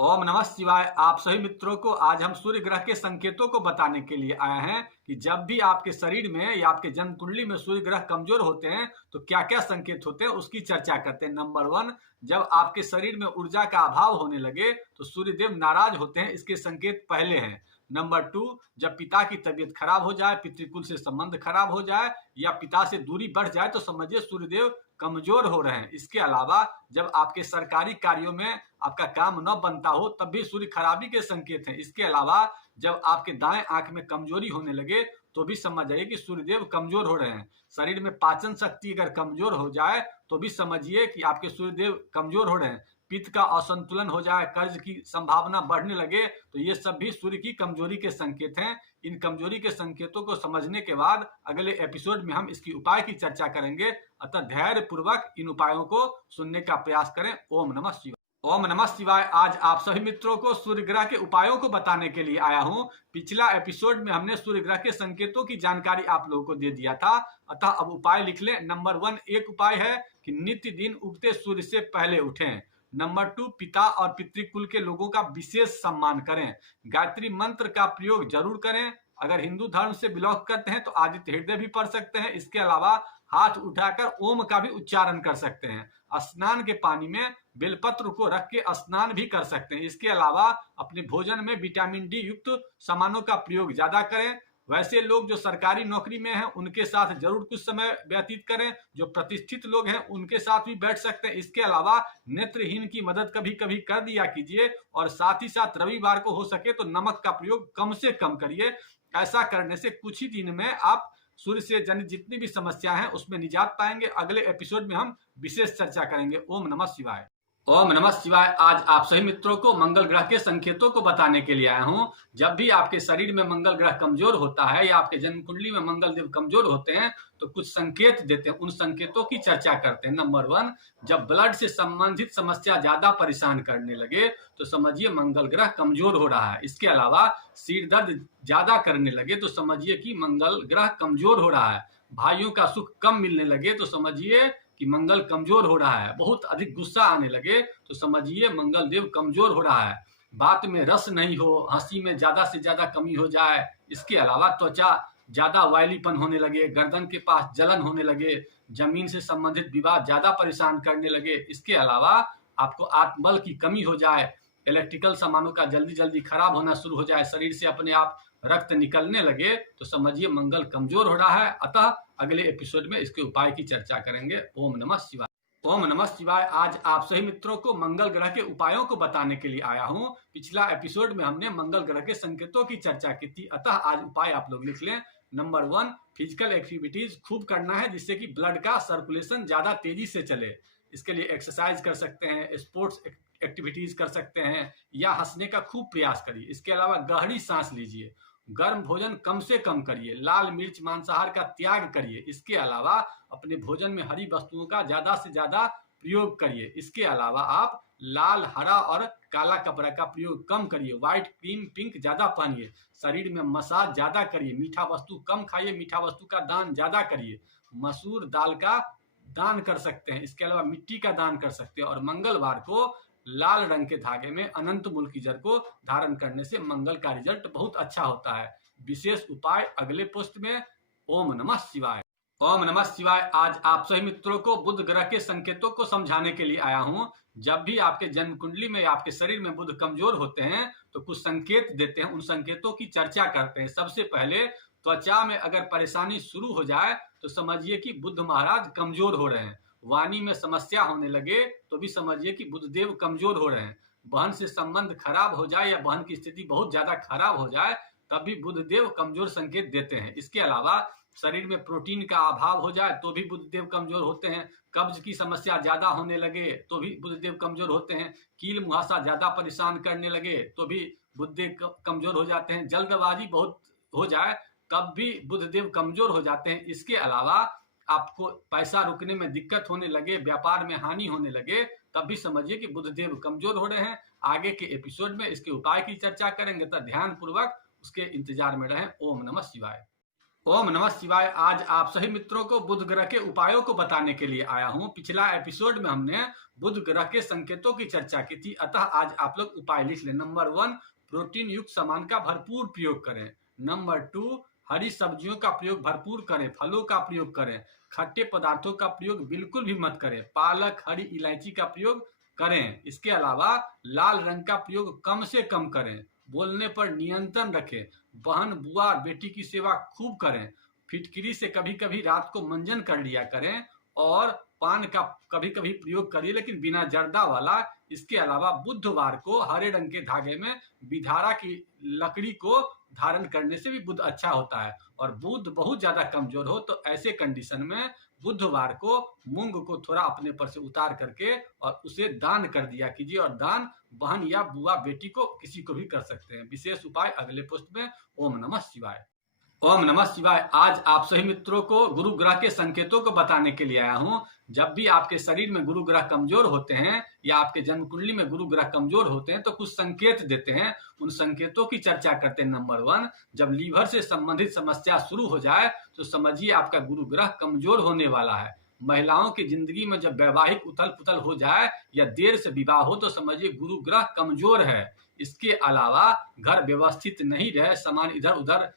ओम नमः शिवाय। आप सभी मित्रों को आज हम सूर्य ग्रह के संकेतों को बताने के लिए आए हैं कि जब भी आपके शरीर में या आपके जन्म कुंडली में सूर्य ग्रह कमजोर होते हैं तो क्या क्या संकेत होते हैं उसकी चर्चा करते हैं। नंबर 1, जब आपके शरीर में ऊर्जा का अभाव होने लगे तो सूर्यदेव नाराज होते हैं, इसके संकेत पहले हैं। नंबर 2, जब पिता की तबीयत खराब हो जाए, पितृकुल से संबंध खराब हो जाए या पिता से दूरी बढ़ जाए तो समझिए सूर्यदेव कमजोर हो रहे हैं। इसके अलावा जब आपके सरकारी कार्यों में आपका काम न बनता हो तब भी सूर्य खराबी के संकेत हैं। इसके अलावा जब आपके दाएं आंख में कमजोरी होने लगे तो भी समझ जाइए कि सूर्यदेव कमजोर हो रहे हैं। शरीर में पाचन शक्ति अगर कमजोर हो जाए तो भी समझिए कि आपके सूर्यदेव कमजोर हो रहे हैं। पित्त का असंतुलन हो जाए, कर्ज की संभावना बढ़ने लगे तो ये सब भी सूर्य की कमजोरी के संकेत हैं। इन कमजोरी के संकेतों को समझने के बाद अगले एपिसोड में हम इसकी उपाय की चर्चा करेंगे, अतः धैर्य पूर्वक इन उपायों को सुनने का प्रयास करें। ओम नमः शिवाय। ओम नमः शिवाय। आज आप सभी मित्रों को सूर्य ग्रह के उपायों को बताने के लिए आया हूं। पिछला एपिसोड में हमने सूर्य ग्रह के संकेतों की जानकारी आप लोगों को दे दिया था, अतः अब उपाय लिख लें। नंबर 1, एक उपाय है कि नित्य दिन उगते सूर्य से पहले उठें। नंबर 2, पिता और पितृकुल के लोगों का विशेष सम्मान करें। गायत्री मंत्र का प्रयोग जरूर करें। अगर हिंदू धर्म से बिलोंग करते हैं तो आदित्य हृदय भी पढ़ सकते हैं। इसके अलावा हाथ उठाकर ओम का भी उच्चारण कर सकते हैं। स्नान के पानी में बेलपत्र को रख के स्नान भी कर सकते हैं। इसके अलावा अपने भोजन में विटामिन डी युक्त सामानों का प्रयोग ज्यादा करें। वैसे लोग जो सरकारी नौकरी में हैं उनके साथ जरूर कुछ समय व्यतीत करें। जो प्रतिष्ठित लोग हैं उनके साथ भी बैठ सकते हैं। इसके अलावा नेत्रहीन की मदद कभी कभी कर दिया कीजिए और साथ ही साथ रविवार को हो सके तो नमक का प्रयोग कम से कम करिए। ऐसा करने से कुछ ही दिन में आप सूर्य से जनित जितनी भी समस्या हैं उसमें निजात पाएंगे। अगले एपिसोड में हम विशेष चर्चा करेंगे। ओम नमः शिवाय। ओम नमः शिवाय। आज आप सभी मित्रों को मंगल ग्रह के संकेतों को बताने के लिए आया हूं। जब भी आपके शरीर में मंगल ग्रह कमजोर होता है या आपके जन्म कुंडली में मंगल देव कमजोर होते हैं तो कुछ संकेत देते हैं, उन संकेतों की चर्चा करते हैं। नंबर 1, जब ब्लड से संबंधित समस्या ज्यादा परेशान करने लगे तो समझिए मंगल ग्रह कमजोर हो रहा है। इसके अलावा सिर दर्द ज्यादा करने लगे तो समझिए कि मंगल ग्रह कमजोर हो रहा है। भाइयों का सुख कम मिलने लगे तो समझिए कि मंगल कमजोर हो रहा है। बहुत अधिक गुस्सा आने लगे तो समझिए मंगल देव कमजोर हो रहा है। बात में रस नहीं हो, हंसी में ज्यादा से ज्यादा कमी हो जाए। इसके अलावा त्वचा ज्यादा वायलीपन होने लगे, गर्दन के पास जलन होने लगे, जमीन से संबंधित विवाद ज्यादा परेशान करने लगे। इसके अलावा आपको आत्मबल की कमी हो जाए, इलेक्ट्रिकल सामानों का जल्दी जल्दी खराब होना शुरू हो जाए, शरीर से अपने आप रक्त निकलने लगे तो समझिए मंगल कमजोर हो रहा है। अतः अगले एपिसोड में इसके उपाय की चर्चा करेंगे। ओम नमः शिवाय। ओम नमः शिवाय। आज आप सभी मित्रों को मंगल ग्रह के उपायों को बताने के लिए आया हूं। पिछला एपिसोड में हमने मंगल ग्रह के संकेतों की चर्चा की थी, अतः आज उपाय आप लोग लिख लें। नंबर 1, फिजिकल एक्टिविटीज खूब करना है जिससे कि ब्लड का सर्कुलेशन ज्यादा तेजी से चले। इसके लिए एक्सरसाइज कर सकते हैं, स्पोर्ट्स एक्टिविटीज कर सकते हैं या हंसने का खूब प्रयास करिए। इसके अलावा गहरी सांस लीजिए, गर्म भोजन कम से कम करिए, लाल मिर्च मांसाहार का त्याग करिए। इसके अलावा अपने भोजन में हरी वस्तुओं का ज्यादा से ज्यादा प्रयोग करिए। इसके अलावा आप लाल, हरा और काला कपड़ा का प्रयोग कम करिए। व्हाइट, क्रीम, पिंक ज्यादा पहनिए। शरीर में मसाज ज्यादा करिए। मीठा वस्तु कम खाइए, मीठा वस्तु का दान ज्यादा करिए। मसूर दाल का दान कर सकते हैं। इसके अलावा मिट्टी का दान कर सकते हैं और मंगलवार को लाल रंग के धागे में अनंत मूल की जड़ को धारण करने से मंगल का रिजल्ट बहुत अच्छा होता है। विशेष उपाय अगले पोस्ट में। ओम नमः शिवाय। ओम नमः शिवाय। आज आप सभी मित्रों को बुध ग्रह के संकेतों को समझाने के लिए आया हूं। जब भी आपके जन्म कुंडली में या आपके शरीर में बुध कमजोर होते हैं तो कुछ संकेत देते हैं, उन संकेतों की चर्चा करते हैं। सबसे पहले त्वचा में अगर परेशानी शुरू हो जाए तो समझिए कि बुध महाराज कमजोर हो रहे हैं। वाणी में समस्या होने लगे तो भी समझिए कि बुधदेव कमजोर हो रहे हैं। बहन से संबंध खराब हो जाए या बहन की स्थिति बहुत ज्यादा खराब हो जाए तब भी बुधदेव कमजोर संकेत देते हैं। इसके अलावा शरीर में प्रोटीन का अभाव हो जाए तो भी बुधदेव कमजोर होते हैं। कब्ज की समस्या ज्यादा होने लगे तो भी बुधदेव कमजोर होते हैं। कील मुहासा ज्यादा परेशान करने लगे तो भी बुधदेव कमजोर हो जाते हैं। जल्दबाजी बहुत हो जाए तब भी बुधदेव कमजोर हो जाते हैं। इसके अलावा आपको पैसा रुकने में दिक्कत होने लगे, व्यापार में हानि होने लगे तब भी समझिए कि बुधदेव कमजोर हो रहे हैं। आगे के एपिसोड में इसके उपाय की चर्चा करेंगे, तो ध्यान पूर्वक उसके इंतजार में रहें। ओम नमः शिवाय। ओम नमः शिवाय। आज आप सभी मित्रों को बुध ग्रह के उपायों को बताने के लिए आया हूं। पिछला एपिसोड में हमने बुध ग्रह के संकेतों की चर्चा की थी, अतः आज आप लोग उपाय लिख लें। नंबर 1, प्रोटीन युक्त सामान का भरपूर प्रयोग करें। नंबर 2, हरी सब्जियों का प्रयोग भरपूर करें, फलों का प्रयोग करें, खट्टे पदार्थों का प्रयोग बिल्कुल भी मत करें। पालक, हरी इलायची का प्रयोग करें। इसके अलावा लाल रंग का प्रयोग कम से कम करें। बोलने पर नियंत्रण रखें। बहन, बुआ, बेटी की सेवा खूब करें। फिटकिरी से कभी कभी रात को मंजन कर लिया करें और पान का कभी कभी प्रयोग करिए, लेकिन बिना जर्दा वाला। इसके अलावा बुधवार को हरे रंग के धागे में विधारा की लकड़ी को धारण करने से भी बुध अच्छा होता है। और बुध बहुत ज्यादा कमजोर हो तो ऐसे कंडीशन में बुधवार को मूंग को थोड़ा अपने पर से उतार करके और उसे दान कर दिया कीजिए। और दान बहन या बुआ, बेटी को, किसी को भी कर सकते हैं। विशेष उपाय अगले पोस्ट में। ओम नमः शिवाय। ओम नमः शिवाय। आज आप सभी मित्रों को गुरु ग्रह के संकेतों को बताने के लिए आया हूं। जब भी आपके शरीर में गुरु ग्रह कमजोर होते हैं या आपके जन्म कुंडली में गुरु ग्रह कमजोर होते हैं तो कुछ संकेत देते हैं। उन संकेतों की चर्चा करते हैं। नंबर 1, जब लीवर से संबंधित समस्या शुरू हो जाए तो समझिए आपका गुरु ग्रह कमजोर होने वाला है। महिलाओं की जिंदगी में जब वैवाहिक उथल पुथल हो जाए या देर से विवाह हो तो समझिए गुरु ग्रह कमजोर है। इसके अलावा घर व्यवस्थित नहीं रहे, सामान इधर उधर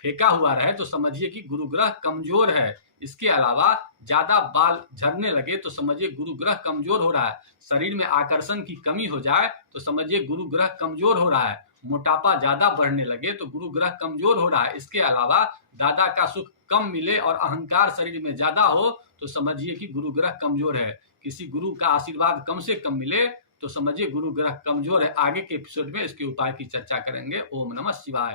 फेंका हुआ रहे तो समझिए कि गुरु ग्रह कमजोर है। इसके अलावा ज्यादा बाल झड़ने लगे तो समझिए गुरु ग्रह कमजोर हो रहा है। शरीर में आकर्षण की कमी हो जाए तो समझिए गुरु ग्रह कमजोर हो रहा है। मोटापा ज्यादा बढ़ने लगे तो गुरु ग्रह कमजोर हो रहा है। इसके अलावा दादा का सुख कम मिले और अहंकार शरीर में ज्यादा हो तो समझिए कि गुरु ग्रह कमजोर है। किसी गुरु का आशीर्वाद कम से कम मिले तो समझिए गुरु ग्रह कमजोर है। आगे के एपिसोड में इसके उपाय की चर्चा करेंगे। ओम नमः शिवाय।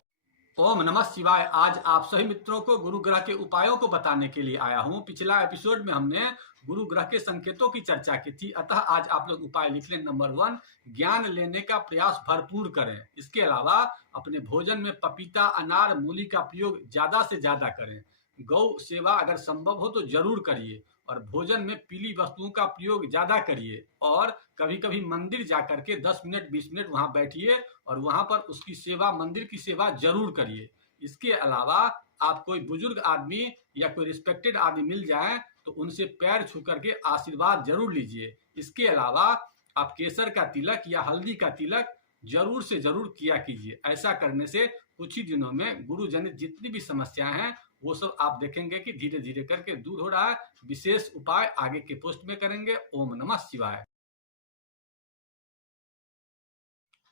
ओम नमः शिवाय। आज आप सभी मित्रों को गुरु ग्रह के उपायों को बताने के लिए आया हूं। पिछला एपिसोड में हमने गुरु ग्रह के संकेतों की चर्चा की थी, अतः आज आप लोग उपाय लिख लें। नंबर 1, ज्ञान लेने का प्रयास भरपूर करें। इसके अलावा अपने भोजन में पपीता, अनार, मूली का प्रयोग ज्यादा से ज्यादा करें। गौ सेवा अगर संभव हो तो जरूर करिए और भोजन में पीली वस्तुओं का प्रयोग ज्यादा करिए। और कभी कभी मंदिर जाकर के 10 मिनट 20 मिनट वहां बैठिए और वहां पर उसकी सेवा, मंदिर की सेवा जरूर करिए। इसके अलावा आप कोई बुजुर्ग आदमी या कोई रिस्पेक्टेड आदमी मिल जाए तो उनसे पैर छू करके आशीर्वाद जरूर लीजिए। इसके अलावा आप केसर का तिलक या हल्दी का तिलक जरूर से जरूर किया कीजिए। ऐसा करने से कुछ ही दिनों में गुरु जनित जितनी भी समस्याएं हैं वो सब आप देखेंगे कि धीरे धीरे करके दूर हो रहा है। विशेष उपाय आगे के पोस्ट में करेंगे। ओम नमः शिवाय।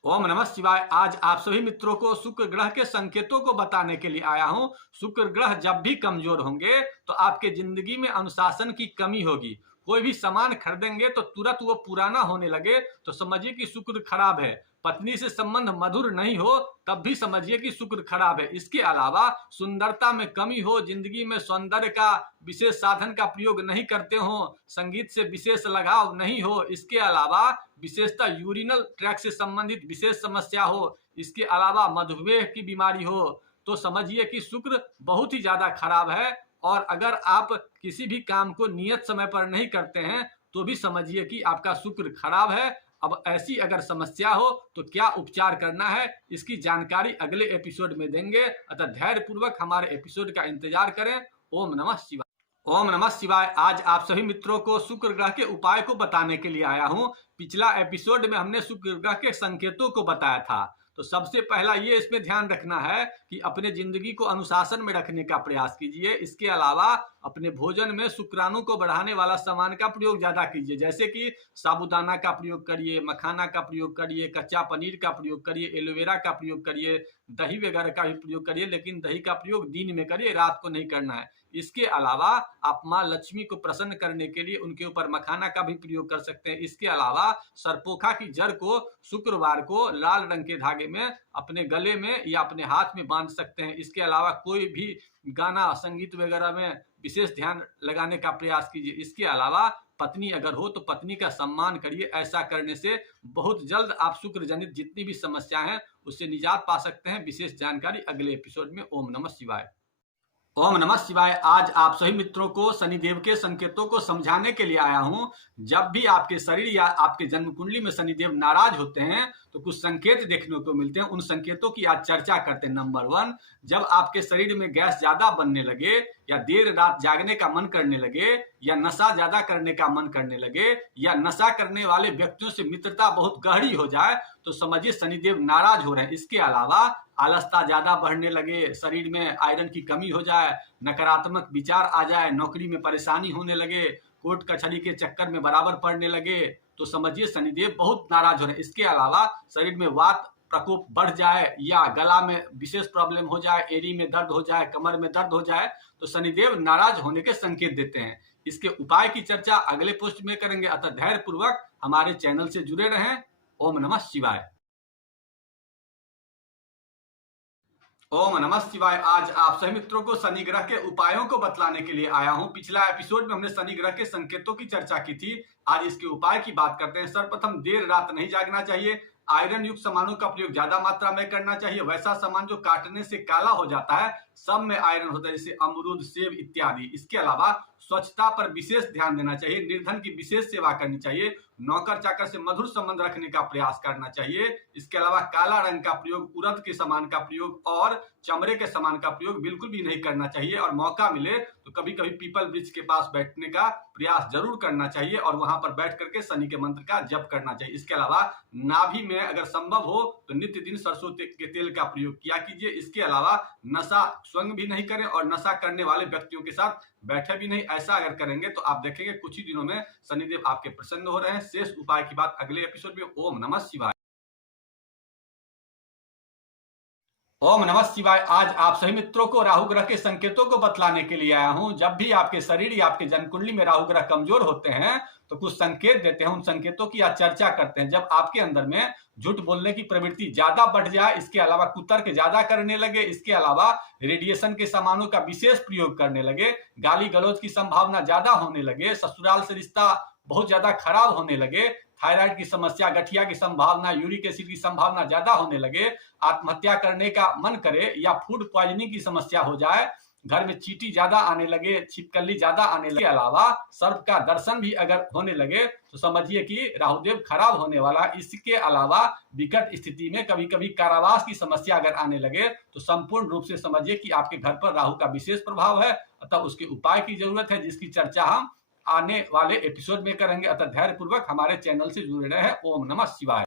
ओम नमः शिवाय। आज आप सभी मित्रों को शुक्र ग्रह के संकेतों को बताने के लिए आया हूं। शुक्र ग्रह जब भी कमजोर होंगे तो आपके जिंदगी में अनुशासन की कमी होगी। कोई भी सामान खरीदेंगे तो तुरंत वो पुराना होने लगे तो समझिए कि शुक्र खराब है। पत्नी से संबंध मधुर नहीं हो तब भी समझिए कि शुक्र खराब है। इसके अलावा सुंदरता में कमी हो, जिंदगी में सौंदर्य का विशेष साधन का प्रयोग नहीं करते हो, संगीत से विशेष लगाव नहीं हो, इसके अलावा विशेषतः यूरिनल ट्रैक से संबंधित विशेष समस्या हो, इसके अलावा मधुमेह की बीमारी हो तो समझिए कि शुक्र बहुत ही ज्यादा खराब है। और अगर आप किसी भी काम को नियत समय पर नहीं करते हैं तो भी समझिए कि आपका शुक्र खराब है। अब ऐसी अगर समस्या हो तो क्या उपचार करना है इसकी जानकारी अगले एपिसोड में देंगे, अतः धैर्य पूर्वक हमारे एपिसोड का इंतजार करें। ओम नमः शिवाय। ओम नमः शिवाय। आज आप सभी मित्रों को शुक्र ग्रह के उपाय को बताने के लिए आया हूं। पिछला एपिसोड में हमने शुक्र ग्रह के संकेतों को बताया था। तो सबसे पहला ये इसमें ध्यान रखना है कि अपने जिंदगी को अनुशासन में रखने का प्रयास कीजिए। इसके अलावा अपने भोजन में शुक्राणु को बढ़ाने वाला सामान का प्रयोग ज्यादा कीजिए, जैसे कि साबूदाना का प्रयोग करिए, मखाना का प्रयोग करिए, कच्चा पनीर का प्रयोग करिए, एलोवेरा का प्रयोग करिए, दही वगैरह का भी प्रयोग करिए, लेकिन दही का प्रयोग दिन में करिए, रात को नहीं करना है। इसके अलावा आप माँ लक्ष्मी को प्रसन्न करने के लिए उनके ऊपर मखाना का भी प्रयोग कर सकते हैं। इसके अलावा सरपोखा की जड़ को शुक्रवार को लाल रंग के धागे में अपने गले में या अपने हाथ में बांध सकते हैं। इसके अलावा कोई भी गाना, संगीत वगैरह में विशेष ध्यान लगाने का प्रयास कीजिए। इसके अलावा पत्नी अगर हो तो पत्नी का सम्मान करिए। ऐसा करने से बहुत जल्द आप शुक्र जनित जितनी भी समस्या है उससे निजात पा सकते हैं। विशेष जानकारी अगले एपिसोड में। ओम नमः शिवाय। ओम नमः शिवाय। आज आप सभी मित्रों को शनिदेव के संकेतों को समझाने के लिए आया हूं। जब भी आपके शरीर या आपके जन्म कुंडली में शनिदेव नाराज होते हैं तो कुछ संकेत देखने को मिलते हैं। उन संकेतों की आज चर्चा करते हैं। नंबर 1, जब आपके शरीर में गैस ज्यादा बनने लगे, या देर रात जागने का मन करने लगे, या नशा ज्यादा करने का मन करने लगे, या नशा करने वाले व्यक्तियों से मित्रता बहुत गहरी हो जाए, तो समझिए शनिदेव नाराज हो रहे हैं। इसके अलावा आलसता ज्यादा बढ़ने लगे, शरीर में आयरन की कमी हो जाए, नकारात्मक विचार आ जाए, नौकरी में परेशानी होने लगे, कोर्ट कचहरी के चक्कर में बराबर पड़ने लगे, तो समझिए शनिदेव बहुत नाराज हो रहे हैं। इसके अलावा शरीर में वात प्रकोप बढ़ जाए, या गला में विशेष प्रॉब्लम हो जाए, एड़ी में दर्द हो जाए, कमर में दर्द हो जाए, तो शनिदेव नाराज होने के संकेत देते हैं। इसके उपाय की चर्चा अगले पोस्ट में करेंगे, अतः धैर्य पूर्वक हमारे चैनल से जुड़े रहें। ओम नमः शिवाय। ओम नमः शिवाय। आज आप सभी मित्रों को शनि ग्रह के उपायों को बतलाने के लिए आया हूं। पिछला एपिसोड में हमने शनि ग्रह के संकेतों की चर्चा की थी। आज इसके उपाय की बात करते हैं। सर्वप्रथम देर रात नहीं जागना चाहिए, आयरन युक्त सामानों का प्रयोग ज्यादा मात्रा में करना चाहिए। वैसा सामान जो काटने से काला हो जाता है, सब में आयरन होता है, जैसे अमरूद, सेब इत्यादि। इसके अलावा स्वच्छता पर विशेष ध्यान देना चाहिए, निर्धन की विशेष सेवा करनी चाहिए, नौकर चाकर से मधुर संबंध रखने का प्रयास करना चाहिए। इसके अलावा काला रंग का प्रयोग, उड़द के सामान का प्रयोग और चमड़े के सामान का प्रयोग बिल्कुल भी नहीं करना चाहिए। और मौका मिले तो कभी कभी पीपल वृक्ष के पास बैठने का प्रयास जरूर करना चाहिए और वहां पर बैठ करके शनि के मंत्र का जप करना चाहिए। इसके अलावा नाभि में अगर संभव हो तो नित्य दिन सरसों के तेल का प्रयोग किया कीजिए। इसके अलावा नशा स्वयं भी नहीं करें और नशा करने वाले व्यक्तियों के साथ बैठे भी नहीं। ऐसा अगर करेंगे तो आप देखेंगे कुछ ही दिनों में शनिदेव आपके प्रसन्न हो रहे हैं। शेष उपाय की बात अगले एपिसोड में। ओम नमः शिवाय। ओम नमः शिवाय। आज आप सभी मित्रों को राहु ग्रह के संकेतों को बतलाने के लिए आया हूं। जब भी आपके शरीर या आपके जन्म कुंडली में राहु ग्रह कमजोर होते हैं तो कुछ संकेत देते हैं। उन संकेतों की आज चर्चा करते हैं। जब आपके अंदर में झूठ बोलने की प्रवृत्ति ज्यादा बढ़ जाए, इसके अलावा कुतर्क ज्यादा करने लगे, इसके अलावा रेडिएशन के सामानों का विशेष प्रयोग करने लगे, गाली गलौज की संभावना ज्यादा होने लगे, ससुराल से रिश्ता बहुत ज्यादा खराब होने लगे, थायराइड की समस्या, गठिया की संभावना, यूरिक एसिड की संभावना ज्यादा होने लगे, आत्महत्या करने का मन करे, या फूड पॉइजनिंग की समस्या हो जाए, घर में चींटी ज्यादा आने लगे, छिपकली ज्यादा आने लगे, अलावा सर्प का दर्शन भी अगर होने लगे तो समझिए कि राहुदेव खराब होने वाला। इसके अलावा विकट स्थिति में कभी कभी कारावास की समस्या अगर आने लगे तो संपूर्ण रूप से समझिए कि आपके घर पर राहु का विशेष प्रभाव है, अतः उसके उपाय की जरूरत है, जिसकी चर्चा हम आने वाले एपिसोड में करेंगे। अतः धैर्य पूर्वक हमारे चैनल से जुड़े रहे। ओम नमः शिवाय।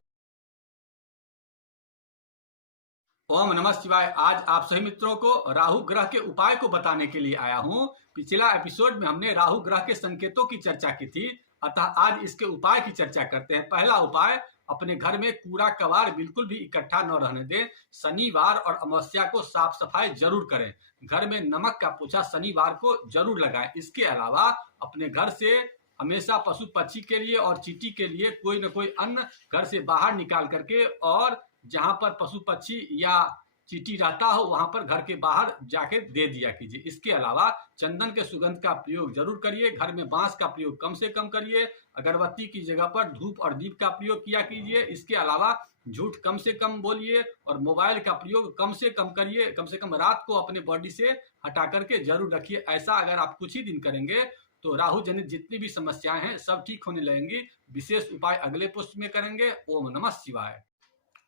ओम नमः शिवाय। आज आप सभी मित्रों को राहु ग्रह के उपाय को बताने के लिए आया हूं। पिछला एपिसोड में हमने राहु ग्रह के संकेतों की चर्चा की थी, अतः आज इसके उपाय की चर्चा करते हैं। पहला उपाय, अपने घर में कूड़ा कबाड़ बिल्कुल भी इकट्ठा न रहने दें। शनिवार और अमावस्या को साफ सफाई जरूर करें। घर में नमक का पोछा शनिवार को जरूर लगाएं। इसके अलावा अपने घर से हमेशा पशु पक्षी के लिए और चींटी के लिए कोई न कोई अन्न घर से बाहर निकाल करके, और जहां पर पशु पक्षी या चींटी रहता हो वहां पर घर के बाहर जाके दे दिया कीजिए। इसके अलावा चंदन के सुगंध का प्रयोग जरूर करिए। घर में बांस का प्रयोग कम से कम करिए। अगरबत्ती की जगह पर धूप और दीप का प्रयोग किया कीजिए। इसके अलावा झूठ कम से कम बोलिए और मोबाइल का प्रयोग कम से कम करिए। कम से कम रात को अपने बॉडी से हटा करके जरूर रखिए। ऐसा अगर आप कुछ ही दिन करेंगे तो राहु जनित जितनी भी समस्याएं हैं सब ठीक होने लगेंगी। विशेष उपाय अगले पोस्ट में करेंगे। ओम नमः शिवाय।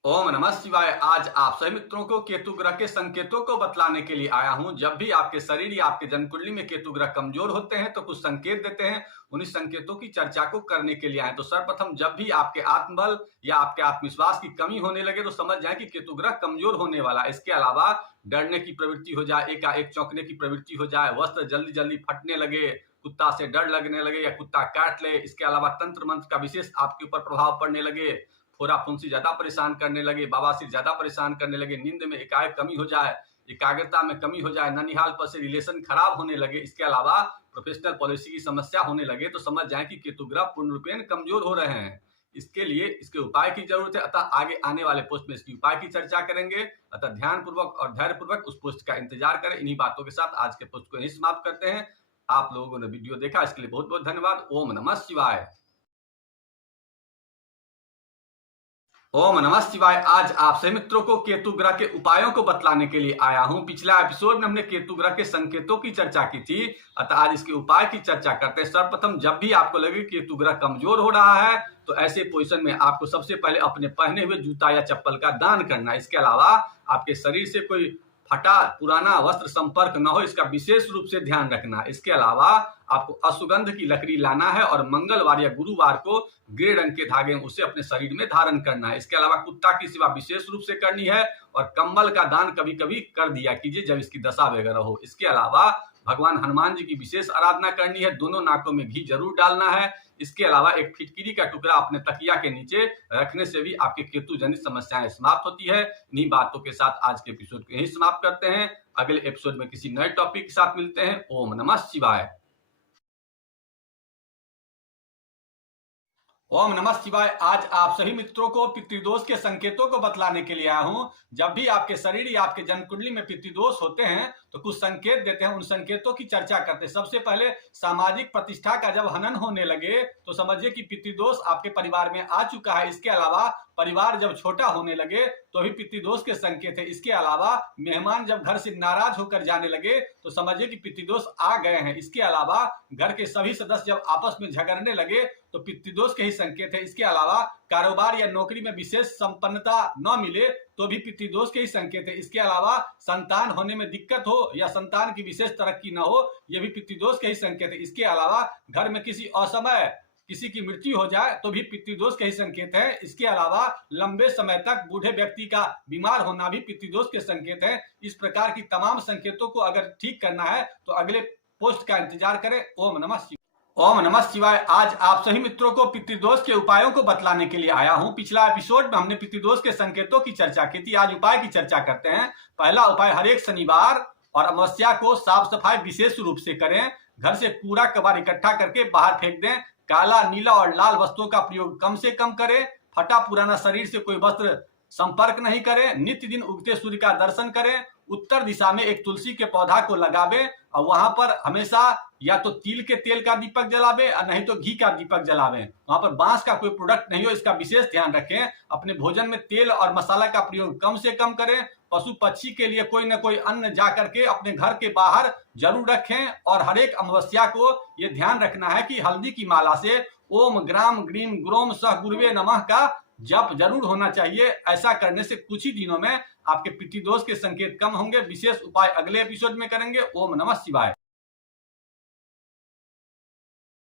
ओम नमः शिवाय। आज आप सभी मित्रों को केतु ग्रह के संकेतों को बतलाने के लिए आया हूं। जब भी आपके शरीर या आपके जन्म कुंडली में केतु ग्रह कमजोर होते हैं तो कुछ संकेत देते हैं। उन्हीं संकेतों की चर्चा को करने के लिए आए। तो सर्वप्रथम, जब भी आपके आत्मबल या आपके आत्मविश्वास की कमी होने लगे तो समझ जाए कि केतु ग्रह कमजोर होने वाला। इसके अलावा डरने की प्रवृत्ति हो जाए, एकाएक चौंकने की प्रवृत्ति हो जाए, वस्त्र जल्दी जल्दी फटने लगे, कुत्ता से डर लगने लगे या कुत्ता काट ले। इसके अलावा तंत्र मंत्र का विशेष आपके ऊपर प्रभाव पड़ने लगे, फोरा फुंसी ज्यादा परेशान करने लगे, बवासीर ज्यादा परेशान करने लगे, नींद में एकाएक कमी हो जाए, एकाग्रता में कमी हो जाए, ननिहाल पर से रिलेशन खराब होने लगे। इसके अलावा प्रोफेशनल पॉलिसी की समस्या होने लगे तो समझ जाए कि केतु ग्रह पूर्ण रूपेण कमजोर हो रहे हैं। इसके लिए इसके उपाय की जरूरत है, अतः आगे आने वाले पोस्ट में इसकी उपाय की चर्चा करेंगे। अतः ध्यान पूर्वक और धैर्य पूर्वक उस पोस्ट का इंतजार करें। इन्हीं बातों के साथ आज के पोस्ट को यहीं समाप्त करते हैं। आप लोगों ने वीडियो देखा इसके लिए बहुत बहुत धन्यवाद। ओम नमः शिवाय। ओम नमः शिवाय। आज आप सभी मित्रों को केतु ग्रह के उपायों को बतलाने के लिए आया हूं। पिछला एपिसोड में हमने केतु ग्रह के संकेतों की चर्चा की थी, अतः आज इसके उपाय की चर्चा करते हैं। सर्वप्रथम, जब भी आपको लगे केतु ग्रह कमजोर हो रहा है तो ऐसे पोजीशन में आपको सबसे पहले अपने पहने हुए जूता या चप्पल का दान करना है। इसके अलावा आपके शरीर से कोई फटा पुराना वस्त्र संपर्क न हो, इसका विशेष रूप से ध्यान रखना है। इसके अलावा आपको अश्वगंध की लकड़ी लाना है और मंगलवार या गुरुवार को ग्रे रंग के धागे उसे अपने शरीर में धारण करना है। इसके अलावा कुत्ता की सेवा विशेष रूप से करनी है और कंबल का दान कभी कभी कर दिया कीजिए जब इसकी दशा वगैरह हो। इसके अलावा भगवान हनुमान जी की विशेष आराधना करनी है। दोनों नाकों में घी जरूर डालना है। इसके अलावा एक फिटकिरी का टुकड़ा अपने तकिया के नीचे रखने से भी आपके केतु जनित समस्याएं समाप्त होती है। इन्हीं बातों के साथ आज के एपिसोड को यहीं समाप्त करते हैं। अगले एपिसोड में किसी नए टॉपिक के साथ मिलते हैं। ओम नमः शिवाय। ओम नमः शिवाय। आज आप सभी मित्रों को पितृदोष के संकेतों को बतलाने के लिए आया हूं। जब भी आपके शरीर या आपके जन्म कुंडली में पितृदोष होते हैं तो कुछ संकेत देते हैं, उन संकेतों की चर्चा करते हैं। सबसे पहले, सामाजिक प्रतिष्ठा का जब हनन होने लगे तो समझिए कि पितृदोष आपके परिवार में आ चुका है। इसके अलावा परिवार जब छोटा होने लगे तो भी पितृदोष के संकेत है। इसके अलावा मेहमान जब घर से नाराज होकर जाने लगे तो समझिए कि पितृदोष आ गए हैं। इसके अलावा घर के सभी सदस्य जब आपस में झगड़ने लगे तो पितृदोष के ही संकेत है। इसके अलावा कारोबार या नौकरी में विशेष संपन्नता न मिले तो भी पितृदोष के ही संकेत है। इसके अलावा संतान होने में दिक्कत हो या संतान की विशेष तरक्की न हो, यह भी पितृदोष के ही संकेत है। इसके अलावा घर में किसी असमय किसी की मृत्यु हो जाए तो भी पितृदोष के ही संकेत है। इसके अलावा लंबे समय तक बूढ़े व्यक्ति का बीमार होना भी पितृदोष के संकेत है। इस प्रकार की तमाम संकेतों को अगर ठीक करना है तो अगले पोस्ट का इंतजार करें। ओम नमः शिवाय। ओम नमः शिवाय। आज आप सभी मित्रों को पितृदोष के उपायों को बतलाने के लिए आया हूं। पिछला एपिसोड में हमने पितृदोष के संकेतों की चर्चा की थी। आज उपाय की चर्चा करते हैं। पहला उपाय, हर एक शनिवार और अमावस्या को साफ सफाई विशेष रूप से करें। घर से कूड़ा कबाड़ इकट्ठा करके बाहर फेंक दें। काला, नीला और लाल वस्त्रों का प्रयोग कम से कम करें। फटा पुराना शरीर से कोई वस्त्र संपर्क नहीं करें। नित्य दिन उगते सूर्य का दर्शन करें। उत्तर दिशा में एक तुलसी के पौधा को लगावे और वहां पर हमेशा या तो तिल के तेल का दीपक जलावे और नहीं तो घी का दीपक जलावे। वहां पर बांस का कोई प्रोडक्ट नहीं हो, इसका विशेष ध्यान रखें। अपने भोजन में तेल और मसाला का प्रयोग कम से कम करें। पशु पक्षी के लिए कोई न कोई अन्न जा करके अपने घर के बाहर जरूर रखें। और हर एक अमावस्या को यह ध्यान रखना है कि हल्दी की माला से ओम ग्राम ग्रीम ग्रोम सह गुरुवे नमः का जप जरूर होना चाहिए। ऐसा करने से कुछ ही दिनों में आपके पितृदोष के संकेत कम होंगे। विशेष उपाय अगले एपिसोड में करेंगे। ओम नमः शिवाय।